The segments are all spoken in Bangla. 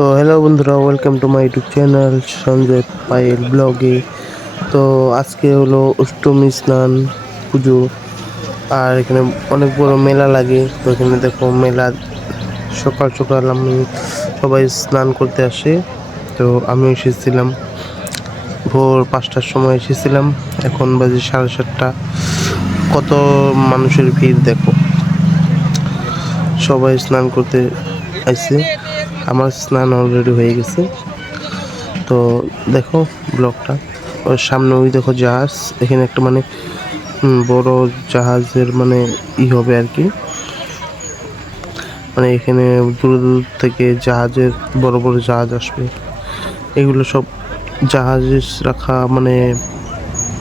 তো হ্যালো বন্ধুরা, welcome to my YouTube channel Sanjay Payel ব্লগে। তো আজকে হলো অষ্টমী স্নান পুজো, আর এখানে অনেক বড় মেলা লাগে। তো এখানে দেখো মেলা, সকাল সকাল আমি সবাই স্নান করতে আসে। তো আমি এসেছিলাম ভোর 5টার সময় এসেছিলাম, এখন বাজে 7:30। কত মানুষের ভিড় দেখো, সবাই স্নান করতে আসছে। আমার স্নান অলরেডি হয়ে গেছে। তো দেখো ব্লগটা, ওর সামনে ওই দেখো জাহাজ, এখানে একটা মানে বড় জাহাজের মানে হবে আর কি। মানে এখানে দূর দূর থেকে জাহাজের বড় বড় জাহাজ আসবে, এগুলো সব জাহাজে রাখা মানে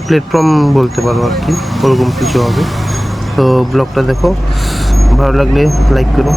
প্ল্যাটফর্ম বলতে পারো আর কি, ওরকম কিছু হবে। তো ব্লগটা দেখো, ভালো লাগলে লাইক করো।